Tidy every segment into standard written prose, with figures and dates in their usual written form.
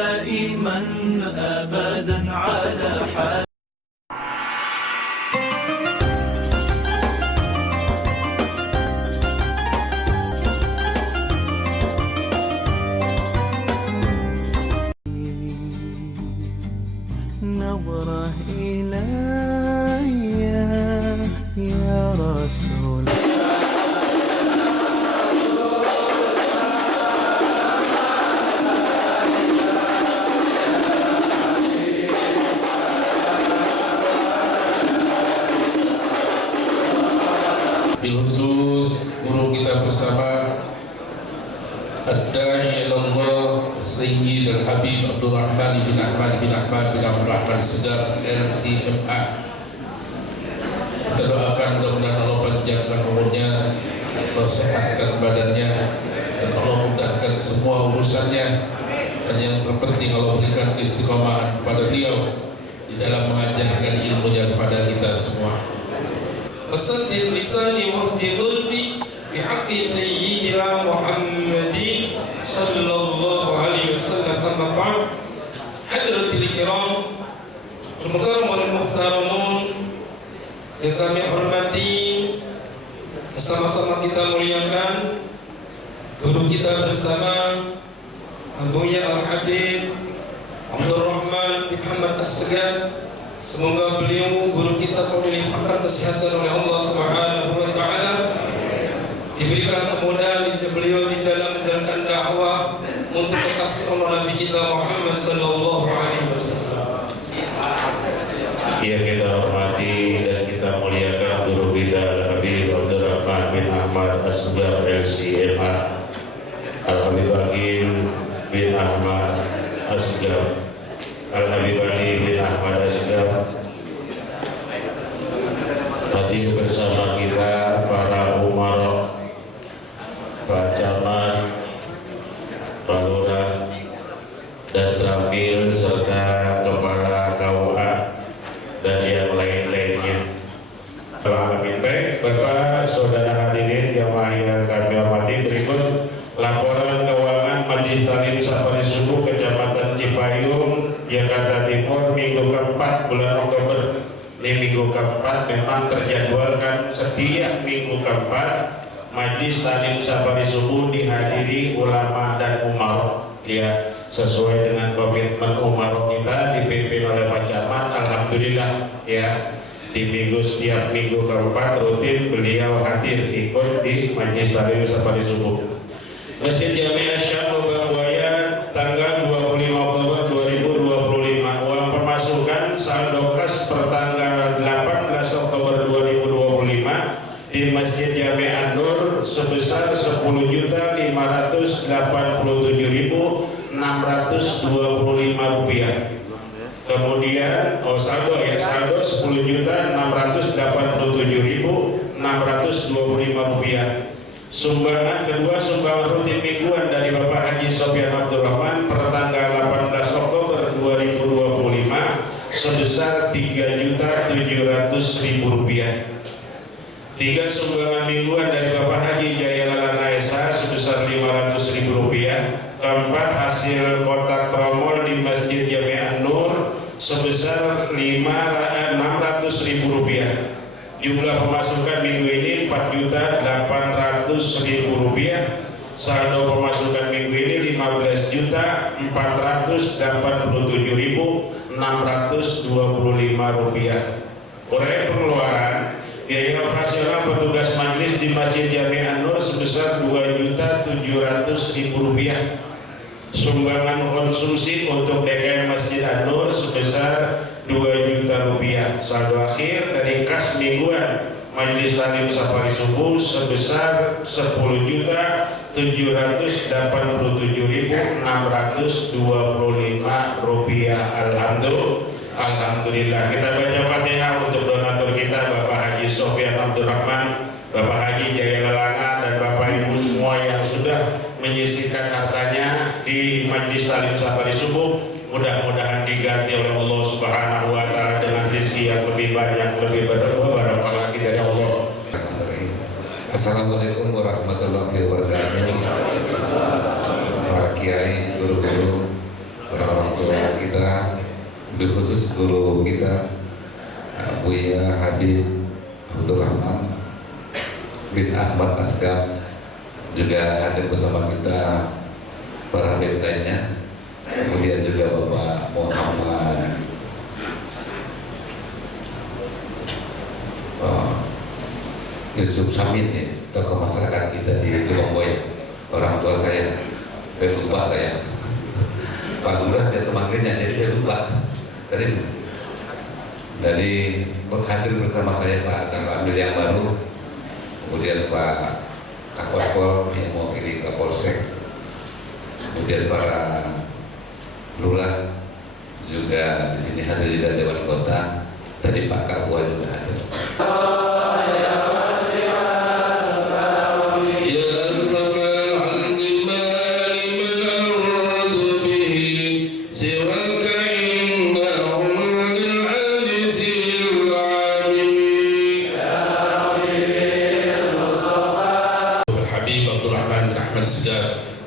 دائما أبدا على حال. نظرة إلي يا رسول Bilkhusus guru kita bersama Ad-Da'i ilallah Sayyid Al-Habib Abdul Rahman bin Ahmad bin Ahmad bin Abdul Rahman Segar LCMA. Kita doakan mudah-mudahan Allah panjangkan umurnya, Allah sehatkan badannya, dan Allah mudahkan semua urusannya, dan yang terpenting Allah berikan keistiqomahan kepada beliau di dalam mengajarkan ilmunya kepada kita semua. Wasaddid lisani wahdi qalbi bihaqqi sayyidina Muhammadin sallallahu alaihi wasallam. Amma ba'd, hadratil kiram al-mukarram wal muhtaramun yang kami hormati, bersama-sama kita muliakan guru kita bersama Abuya Al-Habib Abdul Rahman bin Ahmad As-Segar. Semoga beliau guru kita selalu dilimpahkan kesehatan oleh Allah Subhanahu wa taala, diberikan kemudahan beliau di jalan menjalankan dakwah untuk kekasih Allah Nabi kita Muhammad sallallahu alaihi wasallam. Yang kita hormati dan kita muliakan guru kita Habib Abdul Rahman bin Ahmad As-Segar LCMA, Al-Habib Aqil bin Ahmad As-Segar, Al-Habib Ali bin Ahmad As-Segar. Hadir bersama kita para umarok, Pak Camat, Pak Lurah, dan Tramil, serta kepala KUA dan yang lain-lainnya. Amin. Baik, Bapak, Saudara hadirin jamaah yang kami hormati, berikut laporan keuangan Majelis Talim Safari Subuh Kecamatan Cipayung, Jakarta Timur, minggu keempat bulan Oktober. Ini minggu keempat memang terjadwalkan setiap minggu keempat Majelis Talim Safari Subuh dihadiri ulama dan umarok, ya, sesuai dengan komitmen umarok kita dipimpin oleh Pak Camat. Alhamdulillah, ya, di setiap minggu keempat rutin beliau hadir ikut di Majelis Talim Safari Subuh. Masjid Jami'ah Syam Lubang Buaya, tanggal 25 Oktober 2025. Uang pemasukan saldo kas per tanggal 18 Oktober 2025 di Masjid Jami'ah Nur sebesar 10.587.625 rupiah. Kemudian saldo 10.687.625 rupiah. Sumbangan kedua, sumbangan rutin mingguan dari Bapak Haji Sofyan Abdul Rahman per tanggal 18 Oktober 2025 sebesar 3.700.000 rupiah. 3 sumbangan mingguan dari Bapak Haji Jaya Lalana Esa sebesar 500.000 rupiah. Keempat, hasil kotak tromol di Masjid Jami'ah Nur sebesar 600.000 rupiah. Jumlah pemasukan minggu ini 4.800.000 rupiah. Saldo pemasukan minggu ini 15.487.625 rupiah. Uraian pengeluaran, biaya operasional petugas majelis di Masjid Jami'ah Nur sebesar 2.700.000 rupiah. Sumbangan konsumsi untuk DKM Masjid An-Nur sebesar 2 juta rupiah. Saldo akhir dari kas mingguan Majelis Talim Safari Subuh sebesar 10.087.625 rupiah. Alhamdulillah. Kita baca Fatihah untuk donatur kita, Bapak Haji Sofyan Abdul Rahman, Bapak Haji Jaya Lalana, dan Bapak Ibu semua yang sudah menyisihkan hartanya di Majelis Talim Safari Subuh. Mudah-mudahan diganti oleh Allah Subhanahu wa taala dengan rezeki yang lebih banyak, lebih berkah lagi dari Allah. Assalamualaikum warahmatullahi wabarakatuh. Para kiai, guru-guru, para lebih khusus guru kita Buya Habib Abdurrahman bin Ahmad Asgar juga hadir bersama kita, para Habib lainnya. Kemudian juga Bapak Muhammad Yusuf Samin ya, tokoh masyarakat kita di Tulungboy, orang tua saya, lupa saya. Pak Lurah biasa manggilnya, jadi saya lupa. Dari hadir bersama saya Pak Amil yang baru, kemudian Pak Kapolpol yang mewakili Kapolsek, kemudian para lurah juga di sini hadir, juga Dewan Kota, tadi Pak Kapua juga hadir.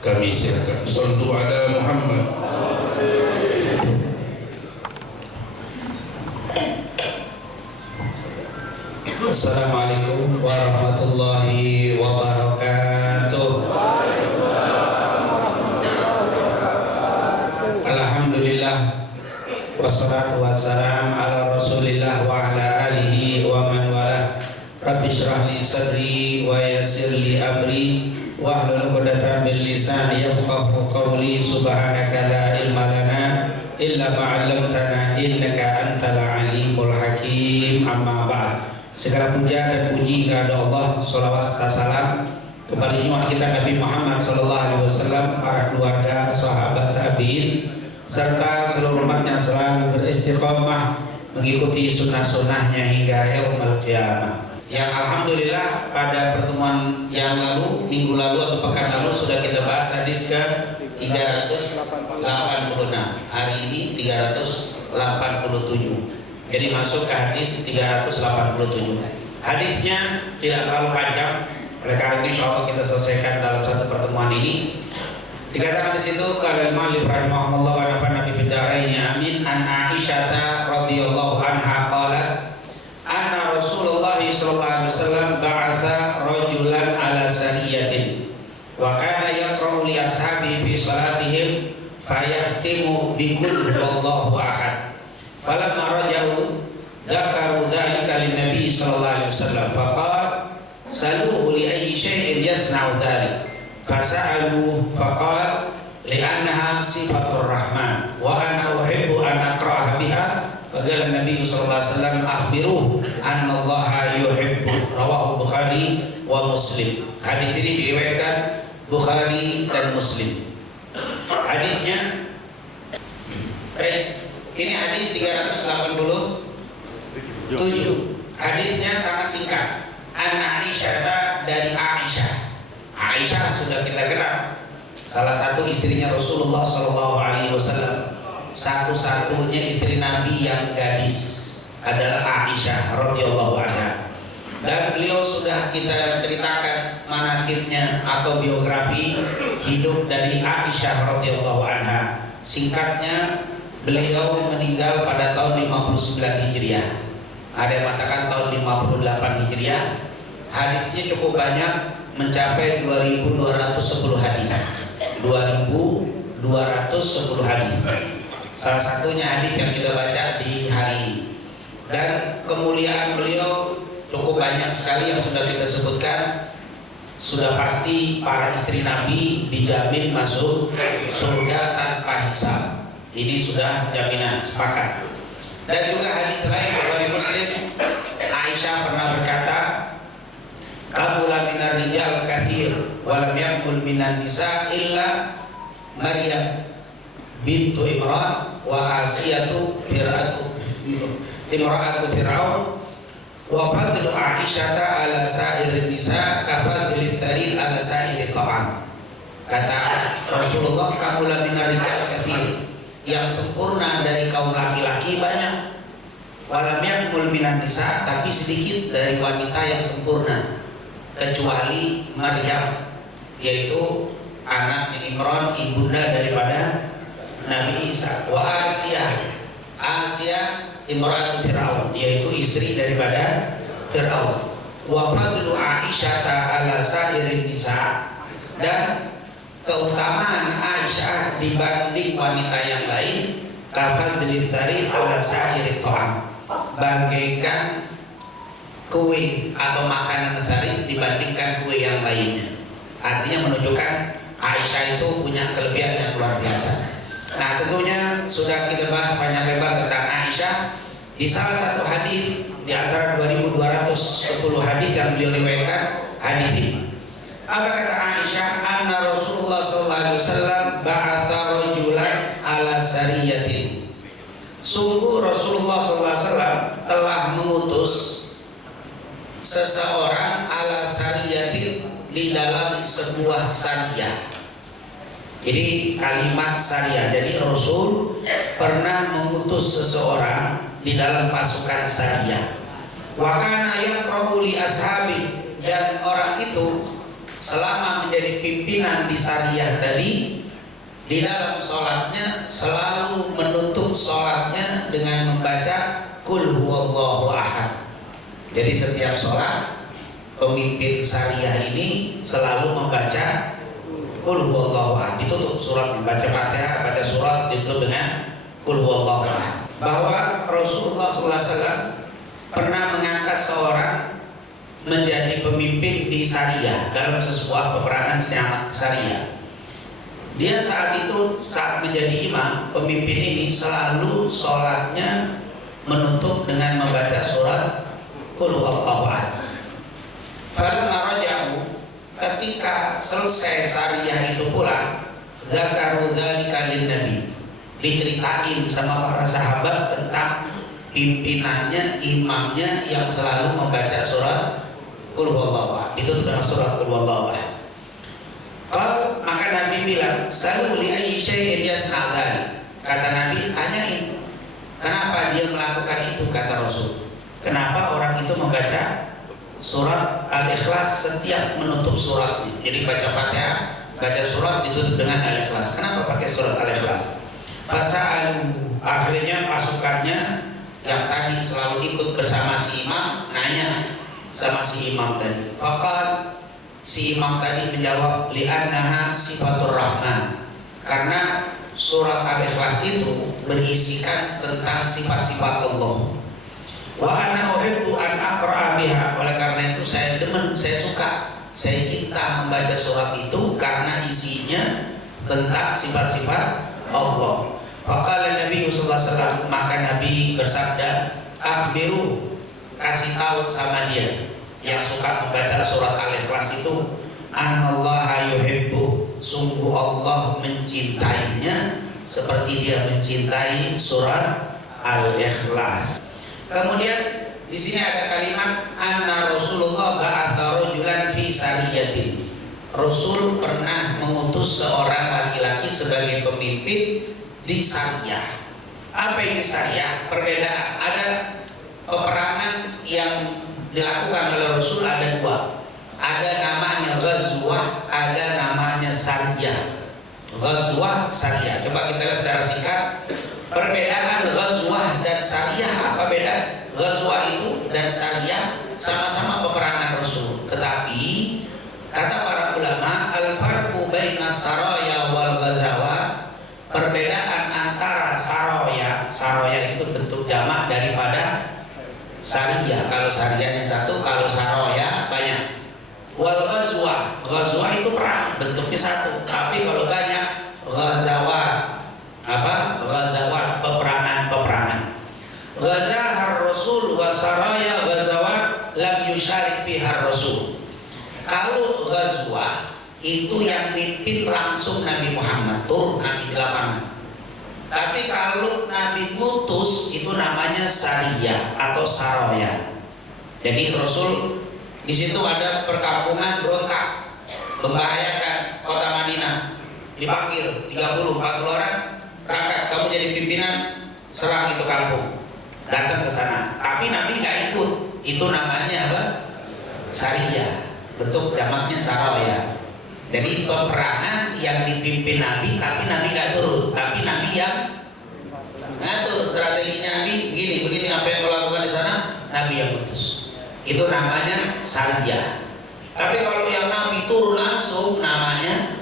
Kami silakan sallu ala Muhammad. Assalamualaikum warahmatullahi wabarakatuh. Alhamdulillah wassalatu wassalam ala Rasulillah wa ala alihi wa man wala. Rabbi shrah li sadri wa yassir li amri wahlul 'uqdatam min lisani yafqahu qawli. Subhanaka la ilma lana illa ma 'allamtana innaka antal alimul hakim. Amma ba'd. Segala puja dan puji kepada Allah, salawat serta salam kepada junjungan kita Nabi Muhammad sallallahu alaihi wasallam, para keluarga, sahabat, tabi'in serta seluruh umatnya selalu beristiqomah mengikuti sunnah-sunnahnya hingga yaumul qiyamah. Yang alhamdulillah pada pertemuan yang lalu, minggu lalu atau pekan lalu sudah kita bahas hadis ke 386. Hari ini 387. Jadi masuk ke hadis 387. Hadisnya tidak terlalu panjang, oleh karena itu insyaallah kita selesaikan dalam satu pertemuan ini. Dikatakan di situ qala al-mu'allif rahimahullah wa nafa'ana bi bid'aihi amin, an Aisyah radhiyallahu anha qalat anna Rasulullah sallallahu alaihi wasallam ba'atha rajulan ala sariyatin wa kana yaqra'u li ashabihi fi salatihim fayahtimu bi qul huwallahu ahad. Falamma raja'u dzakaru dzalika lin nabi sallallahu alaihi wasallam faqala saluhu li ayyi shay'in yasna'u dzalik fasa'alu faqala li'annaha sifatur rahman wa ana uhibbu an aqra'aha biha. Faqala Nabi sallallahu alaihi wasallam akhbiru annallaha yuhibbu. Rawahu Bukhari wa Muslim. Hadis ini diriwayatkan Bukhari dan Muslim. Hadisnya ini hadis 387. Hadisnya sangat singkat. An Aisyah, dari Aisyah. Aisyah sudah kita kenal, salah satu istrinya Rasulullah sallallahu alaihi wasallam. Satu-satunya istri Nabi yang gadis adalah Aisyah radhiyallahu anha. Dan beliau sudah kita ceritakan manaqibnya atau biografi hidup dari Aisyah radhiyallahu anha. Singkatnya, beliau meninggal pada tahun 59 Hijriah. Ada yang mengatakan tahun 58 Hijriah. Hadisnya cukup banyak, mencapai 2210 hadis. 2210 hadis. Salah satunya hadis yang kita baca di hari ini. Dan kemuliaan beliau cukup banyak sekali yang sudah kita sebutkan. Sudah pasti para istri Nabi dijamin masuk surga tanpa hisab. Ini sudah jaminan, sepakat. Dan juga hadis lain Bukhari Muslim, Aisyah pernah berkata, "Qabula minar rijal katsir wa lam yaqbul minan nisa illa Maryam bintu Imran wa Asiyatu imra'atu Fir'aun wa fadlu Aisyata ala sa'irin nisa ka fadli tharil ala sa'iri ta'am." Kata Rasulullah, "Qabula minar rijal katsir." Yang sempurna dari kaum laki-laki banyak. Walam yakmul minan nisa, tapi sedikit dari wanita yang sempurna, kecuali Maryam, yaitu anak Imran, ibunda daripada Nabi Isa. Wa Asiyah, Asia imra'atu Fir'aun, yaitu istri daripada Fir'aun. Wa fadlu Aisyah ala sairin nisa, dan keutamaan Aisyah dibanding wanita yang lain kafadli tsari ala sairit ta'am, bagaikan kue atau makanan tsari dibandingkan kue yang lainnya. Artinya menunjukkan Aisyah itu punya kelebihan yang luar biasa. Nah, tentunya sudah kita bahas panjang lebar tentang Aisyah di salah satu hadis di antara 2210 hadis yang beliau riwayatkan, hadis ini. Apa kata Aisyah? Anna Rasulullah sallallahu alaihi wasallam ba'atha rajulan ala sariyatin. Sungguh Rasulullah sallallahu alaihi wasallam telah mengutus seseorang ala sariyatin, di dalam sebuah sariyah. Jadi kalimat sariyah, jadi Rasul pernah mengutus seseorang di dalam pasukan sariyah. Wa kana yaqra'u li ashabi, dan orang itu selama menjadi pimpinan di sariyah tadi, di dalam sholatnya selalu menutup sholatnya dengan membaca Qul huwallahu ahad. Jadi setiap sholat pemimpin sariyah ini selalu membaca Qul huwallahu ahad, ditutup surat, membaca Fatihah, baca surat ditutup dengan Qul huwallahu ahad. Bahwa Rasulullah SAW pernah mengangkat seorang menjadi pemimpin di sariyah dalam sebuah peperangan sariyah. Dia saat itu, saat menjadi imam, pemimpin ini selalu sholatnya menutup dengan membaca surat Qul huwallahu ahad. Falamma raja'u, ketika selesai sariyah itu pulang, dzakaru dzalika lin-nabi, diceritain sama para sahabat tentang pimpinannya, imamnya yang selalu membaca surat Qul huwallahu ahad, ditutup dengan surat Qul huwallahu ahad. Maka Nabi bilang, "Salu li ayyi syai'in yasna dzalik." Kata Nabi, tanyain kenapa dia melakukan itu, kata Rasul. Kenapa orang itu membaca surat Al-Ikhlas setiap menutup suratnya? Jadi baca Fatihah, baca surat ditutup dengan Al-Ikhlas. Kenapa pakai surat Al-Ikhlas? Fasa'alu, akhirnya pasukannya yang tadi selalu ikut bersama si imam nanya sama si imam tadi. Faqal, si imam tadi menjawab, li'annaha sifatur rahman, karena surat Al-Ikhlas itu berisikan tentang sifat-sifat Allah. Wa ana uhibbu an aqra'a biha, oleh karena itu saya demen, saya suka, saya cinta membaca surat itu karena isinya tentang sifat-sifat Allah. Faqala Nabi sallallahu alaihi wasallam, maka Nabi bersabda, akhbiru, kasih tahu sama dia yang suka membaca surat Al-Ikhlas itu, annallaha yuhibbu, sungguh Allah mencintainya seperti dia mencintai surat Al-Ikhlas. Kemudian di sini ada kalimat anna Rasulullah ba'atha rajulan fi sariyatin. Rasul pernah mengutus seorang laki-laki sebagai pemimpin di sariyah. Apa ini sariyah? Perbedaan. Ada peperangan yang dilakukan oleh Rasul, ada dua. Ada namanya ghazwah, ada namanya sariyah. Ghazwah, sariyah. Coba kita lihat secara singkat perbedaan ghazwah dan sariyah. Apa beda? Ghazwah itu dan sariyah sama-sama peperangan Rasul, tetapi kata para ulama, al-farqu baina saraya wal ghazawat, perbedaan antara saroya itu bentuk jamak daripada sariyah. Kalau sariyahnya satu, kalau saroya banyak. Wal ghazwah itu perang, bentuknya satu, tapi kalau banyak ghazawat. Apa? Ghazawat, peperangan. Ghazahar Rasul wa saraya ghazawat lam yusharik fiha Rasul. Kalau ghazwah itu yang mimpin langsung Nabi Muhammad, turun Nabi di lapangan. Tapi kalau Nabi ngutus itu namanya sariyah atau saroya. Jadi Rasul di situ ada perkampungan berontak, membahayakan kota Madinah. Dipanggil 30-40 orang, berangkat, kamu jadi pimpinan, serang itu kampung. Datang ke sana. Tapi Nabi nggak ikut. Itu namanya apa? Sariyah. Bentuk jamaknya saroya. Jadi peperangan yang dipimpin Nabi, tapi Nabi nggak turun, tapi Nabi yang ngatur strateginya namanya sariyah. Tapi kalau yang Nabi turun langsung namanya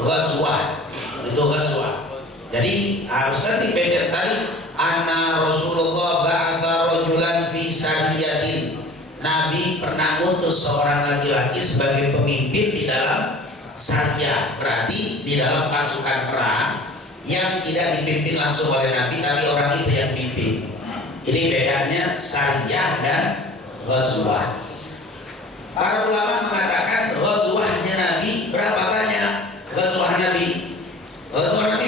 ghazwah. Itu ghazwah. Jadi harus ngerti beda tadi. Anna Rasulullah ba'atha rajulan fi sariyatin. Nabi pernah ngutus seorang laki-laki sebagai pemimpin di dalam sariyah. Berarti di dalam pasukan perang yang tidak dipimpin langsung oleh Nabi, tapi orang itu yang pimpin. Ini bedanya sariyah dan ghazwah. Para ulama mengatakan ghazwahnya Nabi berapa banyak? Ghazwah Nabi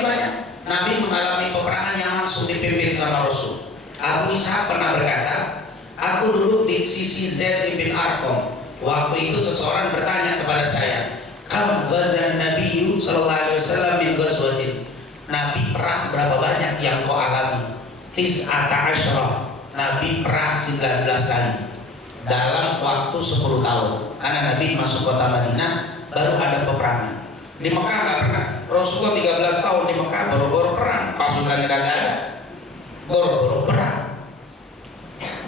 banyak. Nabi mengalami peperangan yang langsung dipimpin sama Rasul. Abu Ishaq pernah berkata, aku duduk di sisi Zaid bin Arqam. Waktu itu seseorang bertanya kepada saya, kam ghazan Nabi sallallahu alaihi wasallam min ghazwatin. Nabi perang berapa banyak yang kau alami? Tis'ata asyrah. Nabi perang 19 kali dalam waktu 10 tahun. Karena Nabi masuk kota Madinah baru ada peperangan. Di Mekah nggak pernah. Rasulullah 13 tahun di Mekah baru-baru perang, pasukannya kagak ada. Baru-baru perang.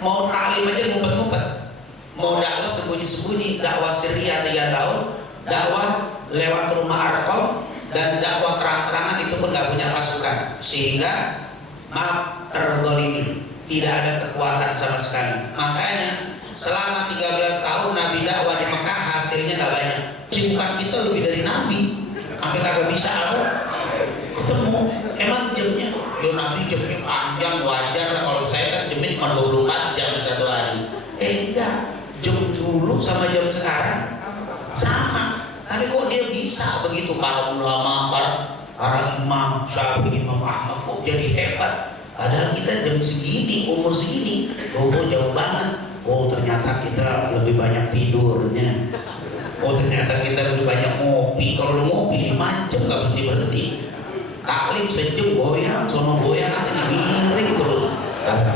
Mau taklim aja ngumpet-ngumpet. Mau dakwah sembunyi-sembunyi. Dakwah Syria 3 tahun, dakwah lewat rumah Arqam, dan dakwah terang-terangan itu pun nggak punya pasukan. Sehingga maaf terzalimi, tidak ada kekuatan sama sekali. Makanya selama 13 tahun Nabi dakwah di Mekah hasilnya nggak banyak. Sibukan kita lebih dari Nabi, sampai kagak bisa apa ketemu. Emang jamnya, yo Nabi jamnya panjang, wajar lah. Kalau saya kan jamnya cuma 24 jam satu hari. Enggak, jam dulu sama jam sekarang sama. Tapi kok dia bisa begitu? Para ulama, para imam, Syafi'i, Imam Ahmad kok jadi hebat. Padahal kita jam segini, umur segini, jauh banget. Oh ternyata kita lebih banyak tidurnya. Oh ternyata kita lebih banyak ngopi. Kalau lu ngopi 5 jam gak berhenti. Taklim sejam goyang, sono goyang sini miring terus.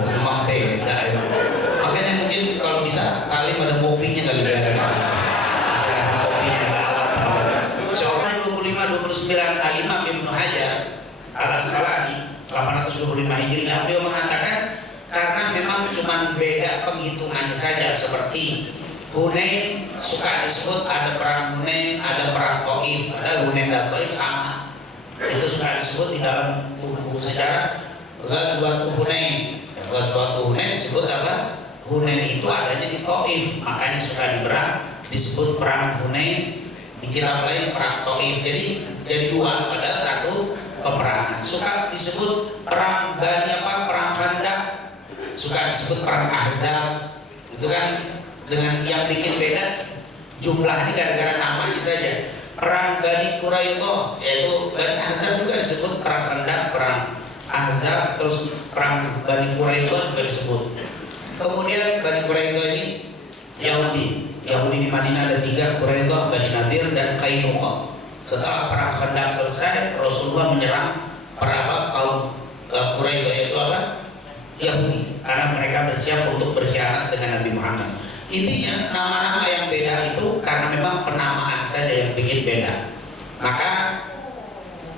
Memang beda emang. Makanya mungkin kalau bisa taklim ada ngopinya kali ya. Kopinya gak Soalnya 25-29 Al-Imam Ibnu Hajar Al-Asqalani 825 Hijriah, beliau mengatakan karena memang cuma beda penghitungannya saja. Seperti Hunain suka disebut ada perang Hunain, ada perang Taif, ada Hunain dan Taif sama. Itu suka disebut di dalam buku-buku sejarah Ghazwatul Hunain. Ghazwatul Hunain disebut apa? Hunain itu adanya di Taif, makanya suka disebut perang Hunain. Di kitab lain perang Taif. Jadi dua, padahal satu peperangan. Suka disebut perang perang Khandaq, suka disebut perang Ahzab. Itu kan dengan yang bikin beda jumlahnya gara-gara namanya saja. Perang Bani Quraidah, yaitu Bani Ahzab juga disebut perang Khandaq, perang Ahzab, terus perang Bani Quraidah juga disebut. Kemudian Bani Quraidah ini Yahudi di Madinah ada 3, Quraidah, Bani Nadir, dan Qainuqa. Setelah perang Khandaq selesai, Rasulullah menyerang kaum Quraidah, yaitu apa? Yahudi, karena mereka bersiap untuk berkhianat dengan Nabi Muhammad. Intinya nama-nama yang beda itu karena memang penamaan saja yang bikin beda. Maka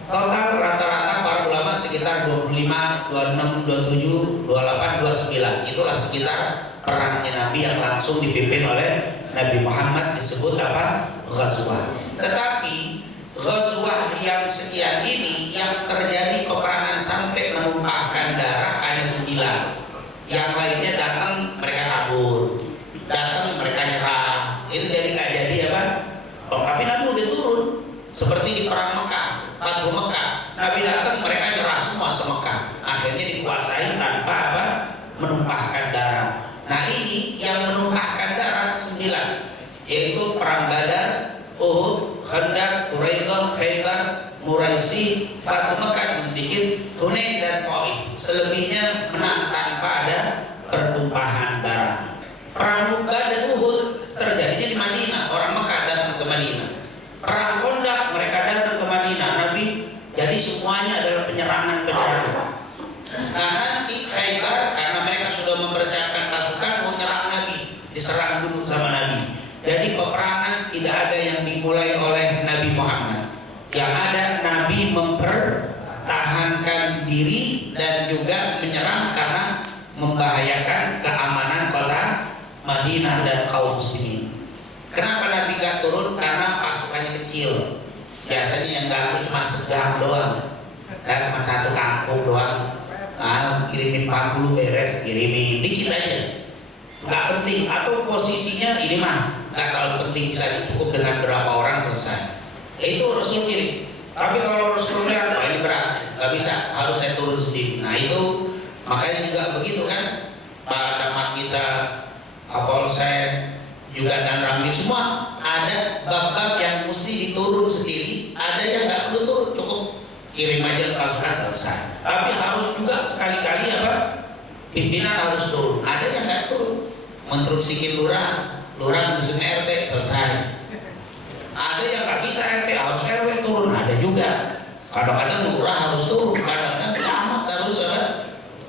total rata-rata para ulama sekitar 25, 26, 27, 28, 29. Itulah sekitar perangnya Nabi yang langsung dipimpin oleh Nabi Muhammad, disebut apa? Ghazwah. Tetapi ghazwah yang sekian ini yang terjadi peperangan sampai menumpahkan darah hanya 9. Yang lainnya datang mereka kabur, datang mereka nyerah. Itu jadi nggak jadi apa? Tapi Nabi udah turun. Seperti di perang Mekah, Fathu Mekah, Nabi datang mereka nyerah semua se-Mekah. Akhirnya dikuasai tanpa apa? Menumpahkan darah. Nah ini yang menumpahkan darah 9, yaitu perang Badar, Uhud, Khandaq, Quraidah, Khaybar, Muraisi, Fathu Mekah sedikit, Hunain dan Taif. Selebihnya menang tanpa ada pertumpahan darah. Perang Badar, Uhud terjadinya di Madinah, orang Mekah datang ke Madinah. Perang Khandaq mereka datang ke Madinah, Nabi. Jadi semuanya adalah penyerangan. Nah nanti Khaybar karena mereka sudah mempersiapkan pasukan mau nyerang Nabi, diserang dulu sama Nabi. Jadi peperangan tidak ada yang dimulai oleh Nabi Muhammad. Yang ada Nabi mempertahankan diri dan juga menyerang karena membahayakan keamanan kota Madinah. Madinah dan kaum muslimin. Kenapa Nabi gak turun? Karena pasukannya kecil. Biasanya yang ganggu cuma segang doang, cuma satu kampung doang. Kirimin 40 beres, kirimin dikit aja, nggak penting. Atau posisinya ini mah nggak terlalu penting, bisa cukup dengan berapa orang selesai. Itu Rasul kirim. Tapi kalau Rasul melihat, wah ini berat, nggak bisa, harus saya turun sendiri. Nah itu makanya juga begitu kan, Pak Camat kita, Kapolsek juga dan Ramil semua ada bab-bab yang mesti diturun sendiri, ada yang nggak perlu turun, cukup kirim aja pasukan selesai. Tapi harus juga sekali-kali pimpinan harus turun. Ada yang nggak turun, menginstruksikan lurah menginstruksikan RT selesai. Ada yang nggak bisa RT, harus RW turun. Ada juga. Kadang-kadang lurah harus turun, kadang-kadang camat harus ada.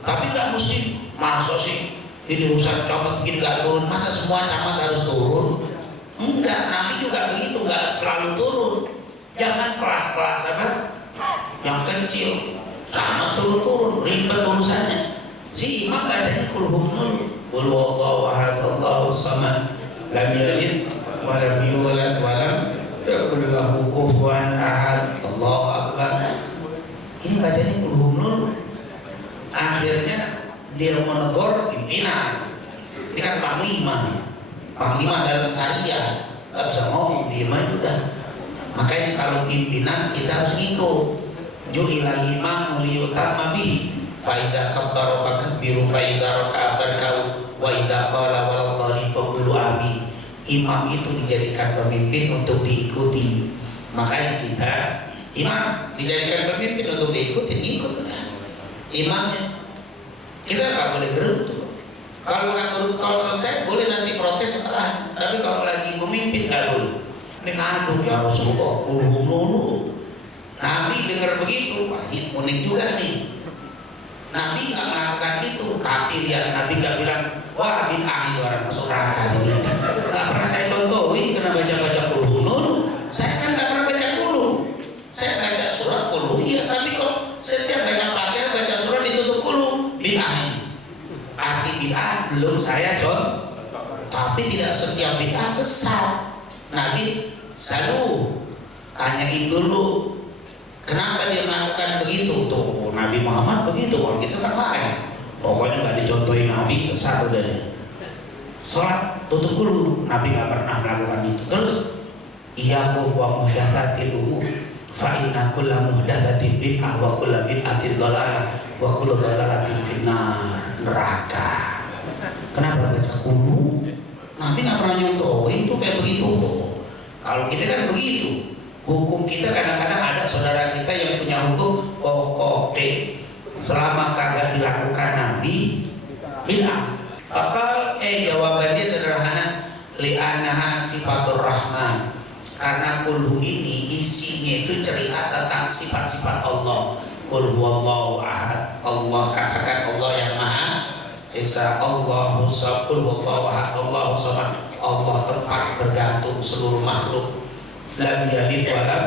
Tapi nggak mesti, masa sih ini urusan camat begini nggak turun, masa semua camat harus turun? Enggak, Nabi juga begitu, nggak selalu turun. Jangan kelas-kelas yang kecil camat suruh turun, ribet urusannya. Si imam bacanya kulhum dulu, qul huwallahu ahad Allahu samad lam yalid wa lam yulad wa lam yakul lahu kufuwan ahad Allahu akbar. Ini bacanya kulhum dulu. Akhirnya dia menegur pimpinan. Ini kan panglima dalam syariah, nggak bisa ngomong, diem aja udah. Makanya kalau pimpinan kita harus ngikut. Ju'ilal imamu liyutamma bihi fa idza kabbara fakabbiru fa idza raka'a farka'u wa idza qala wal dhalin faqulu amin. Imam itu dijadikan pemimpin untuk diikuti. Makanya kita imam dijadikan pemimpin untuk diikuti, ikut udah imamnya. Kita nggak boleh gerutu. Kalau nggak gerutu, kalau selesai boleh nanti protes setelah. Tapi kalau lagi memimpin nggak boleh. Ini ngadu ya Rasulullah, dulu. Nabi dengar begitu, wah ini unik juga nih. Nabi nggak melakukan itu, tapi lihat Nabi nggak bilang, wah bid'ah orang masuk neraka ini. Nggak pernah saya contohin karena baca kulhu. Saya kan nggak pernah baca kulhu. Saya baca surat kulhu ya, tapi kok setiap baca Fatihah baca surat ditutup kulhu, bid'ah ini. Arti bid'ah belum saya contoh, tapi tidak setiap bid'ah sesat. Nabi selalu tanyain dulu, kenapa dia melakukan begitu? Tuh Nabi Muhammad begitu, kalau kita kan lain. Pokoknya nggak dicontohin Nabi, sesat udah deh. Sholat tutup dulu, Nabi nggak pernah melakukan itu. Terus iyyakum wa muhdatsatil umur fa inna kulla muhdatsatin bid'ah wa kullu bid'atin dhalalah wa kullu dhalalatin finnar, neraka. Kenapa baca kudu? Nabi nggak pernah nyontohin tuh kayak begitu tuh. Kalau kita kan begitu. Hukum kita kadang-kadang ada saudara kita yang punya hukum pokok selama kagak dilakukan Nabi bid'ah. Maka jawabannya sederhana, li'annaha sifatur rahman. Karena kulhu ini isinya itu cerita tentang sifat-sifat Allah. Qul huwallahu ahad. Allah, katakan Allah yang Maha Esa. Allahu samad, qul huwallahu ahad, Allahu samad. Allah tempat bergantung seluruh makhluk. Lam yalid walam,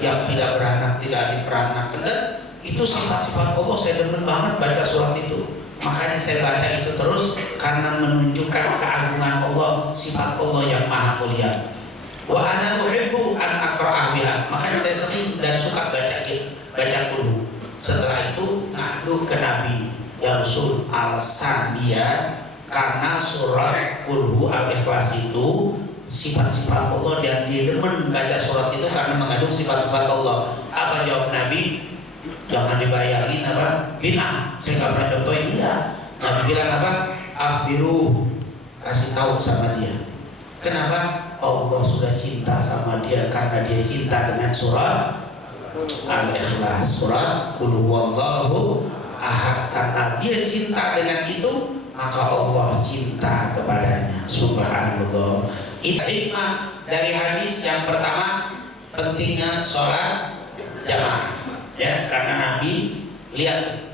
yang tidak beranak, tidak diperanakan. Dan itu sifat-sifat Allah. Saya demen banget baca surat itu. Makanya saya baca itu terus karena menunjukkan keagungan Allah, sifat Allah yang maha mulia. Wa ana uhibbu an aqra'ah biha. Makanya saya sering dan suka baca kulhu. Setelah itu ngadu ke Nabi, ya Rasul, alasan dia karena surat kulhu al-ikhlas itu sifat-sifat Allah dan dia demen baca surat itu karena mengandung sifat-sifat Allah. Apa jawab Nabi? Jangan dibayangin bid'ah. Saya nggak pernah contohin, enggak. Nabi bilang akhbiru, kasih tahu sama dia. Kenapa? Allah sudah cinta sama dia karena dia cinta dengan surat Al-Ikhlas, surat Qul huwallahu ahad. Karena dia cinta dengan itu, maka Allah cinta kepadanya. Subhanallah. Itu hikmah dari hadis yang pertama, pentingnya sholat jamaah. Ya, karena Nabi lihat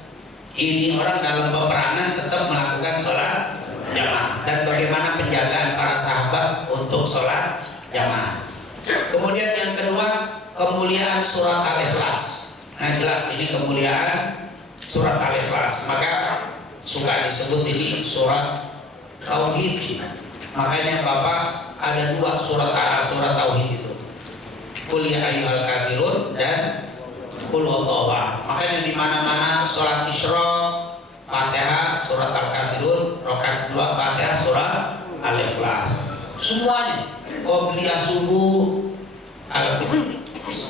ini orang dalam peperangan tetap melakukan sholat jamaah, dan bagaimana penjagaan para sahabat untuk sholat jamaah. Kemudian yang kedua, kemuliaan surat Al-Ikhlas. Nah jelas ini kemuliaan surat Al-Ikhlas, maka suka disebut ini surat tauhid. Makanya Bapak ada 2 surat tauhid itu. Qul ya ayyuhal kafirun dan Qul huwallahu ahad. Makanya di mana-mana salat Isra Fatihah surat Al-Kafirun, rakaat kedua Fatihah surat Al-Ikhlas. Semuanya. Qobliyah subuh.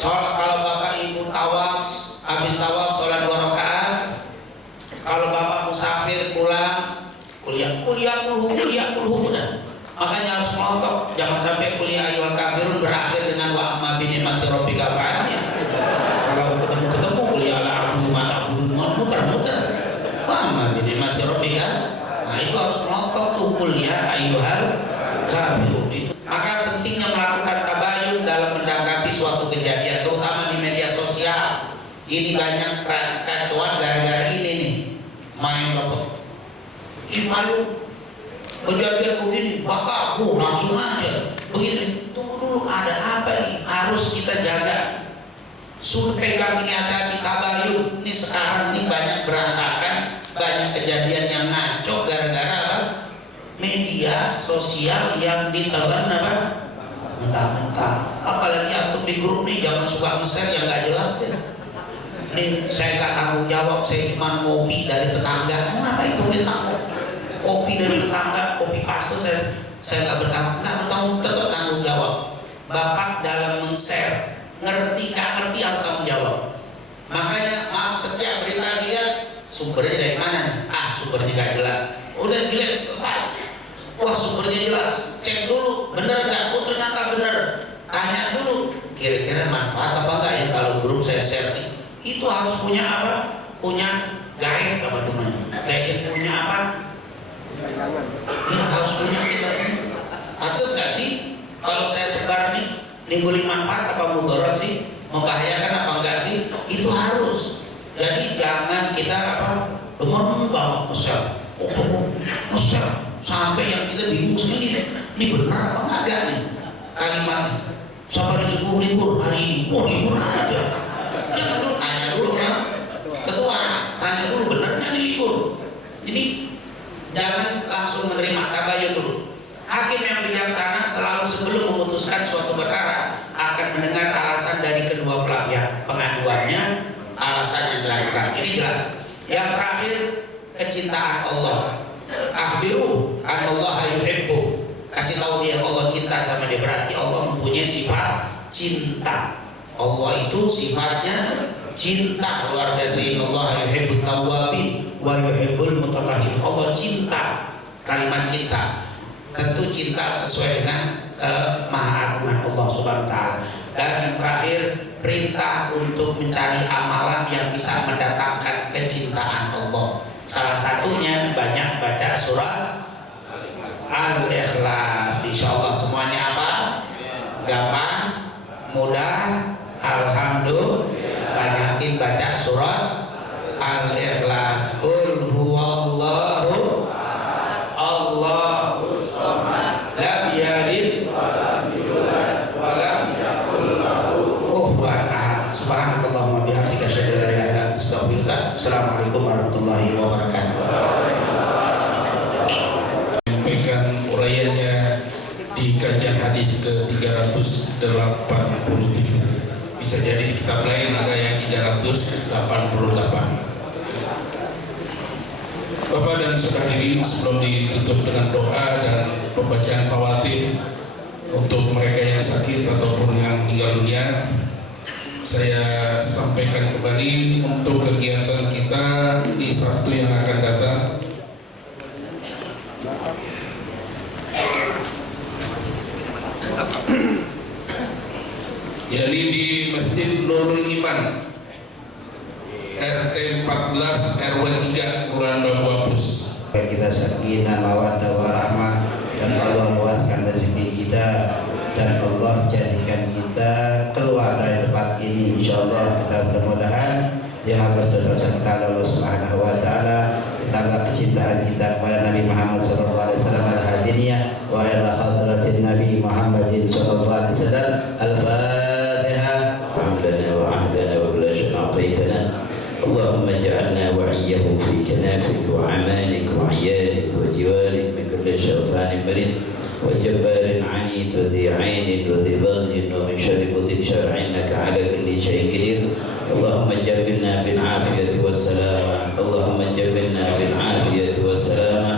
Kalau Bapak Ibu tawaf, habis tawaf sholat 2 rakaat. Kalau Bapak musafir pulang, kuliah kulhu dah. Makanya harus melontok, jangan sampai kuliah ayyuhal kafirun berakhir dengan wa amma bi ni'mati rabbika fa'addith. Kalau ketemu kuliah la a'budu ma ta'budun, muter-muter. Wa amma bi ni'mati rabbika. Nah, itu harus melontok tuh kuliah ayyuhal kafirun itu. Maka pentingnya melakukan tabayun dalam menanggapi suatu kejadian, terutama di media sosial. Ini banyak kekacauan gara-gara ini nih. Main dapat Cipayung kejadian begini, bakal langsung aja begini. Tunggu dulu, ada apa nih? Harus kita jaga. Suruh pegang ini, hati-hati tabayun. Ini sekarang ini banyak berantakan, banyak kejadian yang ngaco gara-gara apa? Media sosial yang ditelan apa? Mentah-mentah. Apalagi antum di grup nih, jangan suka nge-share yang nggak jelas deh. Nih saya nggak tanggung jawab, saya cuma ngopi dari tetangga. Mau ngapain ngopi tanggung? Kopi dari tetangga, kopi paste saya nggak bertanggung, tetap tanggung jawab. Bapak dalam men-share, ngerti nggak ngerti harus tanggung jawab. Makanya maaf, setiap berita dia sumbernya dari mana nih? Sumbernya nggak jelas. Udah dilihat lepas. Wah, sumbernya jelas. Cek dulu, bener nggak? Ternyata bener. Tanya dulu, kira-kira manfaat apa nggak ya kalau grup saya share nih? Itu harus punya apa? Punya guide apa namanya? Guide punya apa? Ya harus punya kita. Pantes nggak sih kalau saya sebar nih nimbulin manfaat apa mudarat sih? Membahayakan apa enggak sih? Itu harus. Jadi jangan kita apa? Demen banget nge-share sampai yang kita bingung sendiri. Ini benar apa enggak nih kalimatnya? Sampai disuruh libur hari ini, libur aja. Jangan dulu, tanya dulu ya ketua, tanya dulu bener nggak nih libur. Jadi jangan langsung menerima, tabayun dulu. Hakim yang bijaksana selalu sebelum memutuskan suatu perkara akan mendengar alasan dari kedua belah pihak pengaduannya, alasan yang dilakukan. Ini jelas. Yang terakhir, kecintaan Allah. Akhbiru anallaha yuhibbu. Kasih tahu dia Allah cinta sama dia, berarti Allah mempunyai sifat cinta. Allah itu sifatnya cinta, luar biasa. Allah yuhibbut tawwabin wa yuhibbul mutatahhirin. Allah cinta, kalimat cinta. Tentu cinta sesuai dengan kemahagungan Allah Subhanahu wa taala. Dan yang terakhir, perintah untuk mencari amalan yang bisa mendatangkan kecintaan Allah. Salah satunya banyak baca surat Al-Ikhlas. Insyaallah semuanya apa? Gampang, mudah. Alhamdulillah, banyakin baca surat Al-Ikhlas. Qul huwallahu Allahu samad, lam yalid wa lam yulad wa lam yakul lahu kufuwan ahad. Subhanakallahumma bihamdika asyhadu an la ilaha illa anta astaghfiruka. Assalamualaikum warahmatullahi wabarakatuh. Menyampaikan uraiannya di kajian hadis ke-387. Bisa jadi di kitab lain ada yang 388. Bapak dan saudara hadirin, sebelum ditutup dengan doa dan pembacaan fawatih untuk mereka yang sakit ataupun yang meninggal dunia, saya sampaikan kembali untuk kegiatan kita di Sabtu yang akan datang. Jadi di Masjid Nurul Iman RT 14 RW 3 Kelurahan Bambu Apus. Kita sakinah mawaddah warahmah, dan Allah luaskan rezeki kita, dan Allah jadikan kita keluar dari tempat ini insyaallah. Kita mudah-mudahan dihabiskan kita Allah Subhanahu wa taala, ditambah kecintaan kita kepada Nabi Muhammad sallallahu alaihi wasallam al-hadiniyah wa ila hadratin Nabi Muhammadin sallallahu alaihi wasallam. Al-Fatihah. عهدنا وعهدنا وبلاش أعطيتنا اللهم اجعلنا وعيه في كنافك وعمانك وعيالك وجوارك من كل شيطان مريد وجبار عنيد وذي عين وذي بغي ومن شر كل شر إنك على كل شيء قدير. اللهم جبلنا بالعافية والسلامة، اللهم جبلنا بالعافية والسلامة،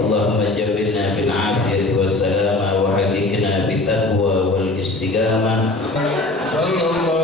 اللهم جبلنا بالعافية والسلامة وحققنا بالتقوى والاستقامة. صلى الله